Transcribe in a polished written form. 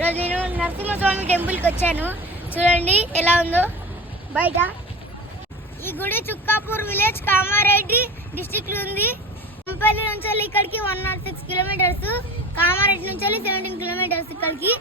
ఈరోజు నేను నరసింహస్వామి టెంపుల్కి వచ్చాను. చూడండి ఎలా ఉందో బయట. ఈ గుడి చుక్కాపూర్ విలేజ్ కామారెడ్డి డిస్ట్రిక్ట్ లో ఉంది. కంపల్లి నుంచి ఇక్కడికి 106 కిలోమీటర్స్, కామారెడ్డి నుంచి 17 కిలోమీటర్స్ ఇక్కడికి.